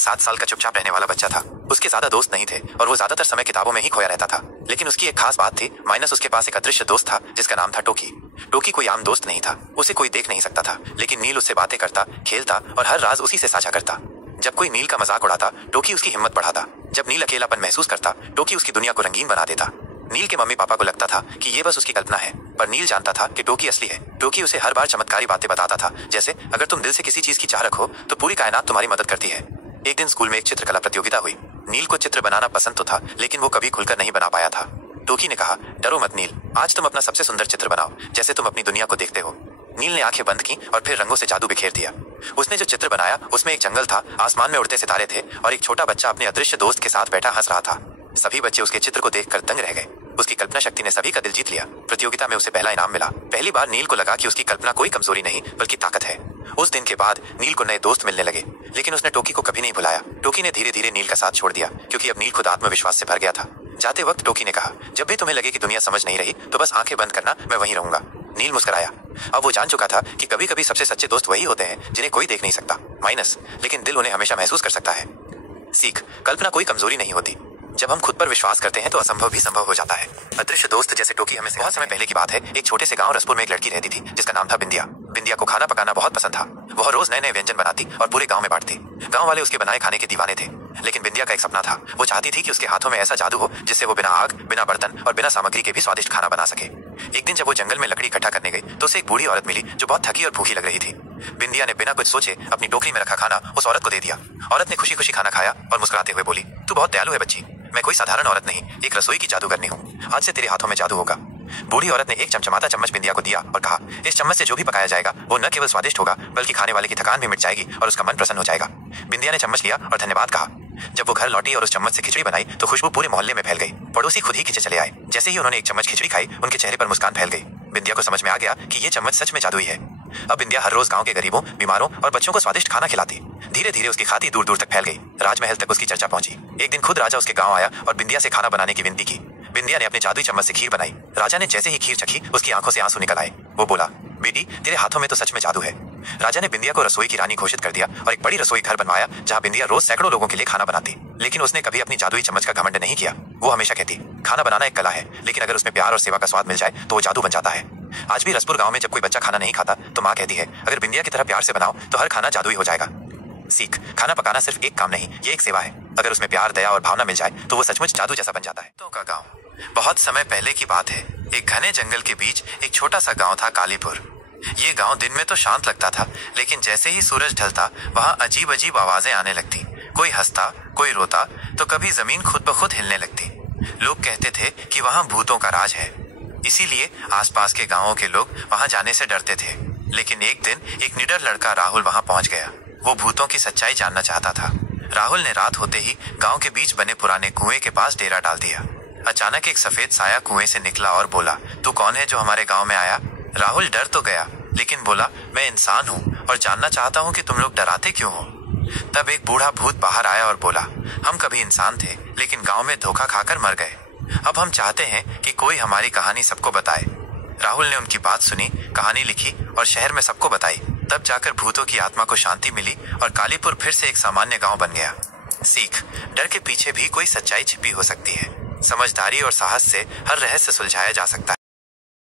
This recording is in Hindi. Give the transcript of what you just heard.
एक 7 साल का चुपचाप रहने वाला बच्चा था। उसके ज्यादा दोस्त नहीं थे और वो ज्यादातर समय किताबों में ही खोया रहता था। लेकिन उसकी एक खास बात थी, माइनस उसके पास एक अदृश्य दोस्त था जिसका नाम था टोकी। टोकी कोई आम दोस्त नहीं था, उसे कोई देख नहीं सकता था, लेकिन नील उससे बातें करता, खेलता और हर राज उसी से साझा करता। जब कोई नील का मजाक उड़ाता, टोकी उसकी हिम्मत बढ़ाता। जब नील अकेलापन महसूस करता, टोकी उसकी दुनिया को रंगीन बना देता। नील के मम्मी पापा को लगता था कि ये बस उसकी कल्पना है, पर नील जानता था कि टोकी असली है। टोकी उसे हर बार चमत्कारी बातें बताता था, जैसे अगर तुम दिल से किसी चीज की चाह रखो तो पूरी कायनात तुम्हारी मदद करती है। एक दिन स्कूल में एक चित्रकला प्रतियोगिता हुई। नील को चित्र बनाना पसंद तो था, लेकिन वो कभी खुलकर नहीं बना पाया था। टोकी ने कहा, डरो मत नील, आज तुम अपना सबसे सुंदर चित्र बनाओ, जैसे तुम अपनी दुनिया को देखते हो। नील ने आंखें बंद की और फिर रंगों से जादू बिखेर दिया। उसने जो चित्र बनाया उसमें एक जंगल था, आसमान में उड़ते सितारे थे और एक छोटा बच्चा अपने अदृश्य दोस्त के साथ बैठा हंस रहा था। सभी बच्चे उसके चित्र को देखकर दंग रह गए। उसकी कल्पना शक्ति ने सभी का दिल जीत लिया। प्रतियोगिता में उसे पहला इनाम मिला। पहली बार नील को लगा कि उसकी कल्पना कोई कमजोरी नहीं बल्कि ताकत है। उस दिन के बाद नील को नए दोस्त मिलने लगे, लेकिन उसने टोकी को कभी नहीं भुलाया। टोकी ने धीरे धीरे नील का साथ छोड़ दिया, क्योंकि अब नील खुद आत्मविश्वास से भर गया था। जाते वक्त टोकी ने कहा, जब भी तुम्हें लगे कि दुनिया समझ नहीं रही तो बस आंखें बंद करना, मैं वहीं रहूंगा। नील मुस्कुराया। अब वो जान चुका था कि कभी कभी सबसे सच्चे दोस्त वही होते हैं जिन्हें कोई देख नहीं सकता, माइनस, लेकिन दिल उन्हें हमेशा महसूस कर सकता है। सीख, कल्पना कोई कमजोरी नहीं होती। जब हम खुद पर विश्वास करते हैं तो असंभव भी संभव हो जाता है। अदृश्य दोस्त जैसे टोकी हमें बहुत समय पहले की बात है। एक छोटे से गांव रसपुर में एक लड़की रहती थी जिसका नाम था बिंदिया। बिंदिया को खाना पकाना बहुत पसंद था। वह रोज नए नए व्यंजन बनाती और पूरे गांव में बांटती। गांव वाले उसके बनाए खाने के दीवाने थे। लेकिन बिंदिया का एक सपना था। वो चाहती थी कि उसके हाथों में ऐसा जादू हो जिससे वो बिना आग, बिना बर्तन और बिना सामग्री के भी स्वादिष्ट खाना बना सके। एक दिन जब वो जंगल में लकड़ी इकट्ठा करने गई तो उसे एक बूढ़ी औरत मिली जो बहुत थकी और भूखी लग रही थी। बिंदिया ने बिना कुछ सोचे अपनी टोकरी में रखा खाना उस औरत को दे दिया। औरत ने खुशी खुशी खाना खाया और मुस्कुराते हुए बोली, तू बहुत दयालु है बच्ची, मैं कोई साधारण औरत नहीं, एक रसोई की जादूगरनी हूँ। आज से तेरे हाथों में जादू होगा। बूढ़ी औरत ने एक चमचमाता चम्मच बिंदिया को दिया और कहा, इस चम्मच से जो भी पकाया जाएगा वो न केवल स्वादिष्ट होगा बल्कि खाने वाले की थकान भी मिट जाएगी और उसका मन प्रसन्न हो जाएगा। बिंदिया ने चम्मच लिया और धन्यवाद कहा। जब वो घर लौटी और उस चम्मच से खिचड़ी बनाई तो खुशबू पूरे मोहल्ले में फैल गई। पड़ोसी खुद ही खींचे चले आए। जैसे ही उन्होंने एक चम्मच खिचड़ी खाई, उनके चेहरे पर मुस्कान फैल गई। बिंदिया को समझ में आ गया कि ये चम्मच सच में जादुई है। अब बिंदिया हर रोज गांव के गरीबों, बीमारों और बच्चों को स्वादिष्ट खाना खिलाती। धीरे धीरे उसकी ख्याति दूर दूर तक फैल गई। राजमहल तक उसकी चर्चा पहुंची। एक दिन खुद राजा उसके गांव आया और बिंदिया से खाना बनाने की विनती की। बिंदिया ने अपने जादुई चम्मच से खीर बनाई। राजा ने जैसे ही खीर चखी, उसकी आंखों से आंसू निकल आए। वो बोला, बेटी, तेरे हाथों में तो सच में जादू है। राजा ने बिंदिया को रसोई की रानी घोषित कर दिया और एक बड़ी रसोई घर बनवाया जहां बिंदिया रोज सैकड़ों लोगों के लिए खाना बनाती। लेकिन उसने कभी अपनी जादुई चम्मच का घमंड नहीं किया। वो हमेशा कहती, खाना बनाना एक कला है, लेकिन अगर उसमें प्यार और सेवा का स्वाद मिल जाए तो वो जादू बन जाता है। आज भी रसपुर गांव में जब कोई बच्चा खाना नहीं खाता तो माँ कहती है, अगर बिंदिया की तरह प्यार से बनाओ तो हर खाना जादुई हो जाएगा। सीख, खाना पकाना सिर्फ एक काम नहीं, ये एक सेवा है। अगर उसमें प्यार, दया और भावना मिल जाए तो वो सचमुच जादू जैसा बन जाता है। तो का गाँव। बहुत समय पहले की बात है। एक घने जंगल के बीच एक छोटा सा गाँव था, कालीपुर। ये गांव दिन में तो शांत लगता था, लेकिन जैसे ही सूरज ढलता वहां अजीब अजीब आवाजें आने लगती। कोई हंसता, कोई रोता, तो कभी जमीन खुद ब खुद हिलने लगती। लोग कहते थे कि वहां भूतों का राज है, इसीलिए आसपास के गांवों के लोग वहां जाने से डरते थे। लेकिन एक दिन एक निडर लड़का राहुल वहां पहुंच गया। वो भूतों की सच्चाई जानना चाहता था। राहुल ने रात होते ही गाँव के बीच बने पुराने कुएं के पास डेरा डाल दिया। अचानक एक सफेद साया कुएं से निकला और बोला, तू कौन है जो हमारे गाँव में आया? राहुल डर तो गया, लेकिन बोला, मैं इंसान हूँ और जानना चाहता हूँ कि तुम लोग डराते क्यों हो। तब एक बूढ़ा भूत बाहर आया और बोला, हम कभी इंसान थे लेकिन गांव में धोखा खाकर मर गए। अब हम चाहते हैं कि कोई हमारी कहानी सबको बताए। राहुल ने उनकी बात सुनी, कहानी लिखी और शहर में सबको बताई। तब जाकर भूतों की आत्मा को शांति मिली और कालीपुर फिर से एक सामान्य गाँव बन गया। सीख, डर के पीछे भी कोई सच्चाई छिपी हो सकती है। समझदारी और साहस से हर रहस्य सुलझाया जा सकता है।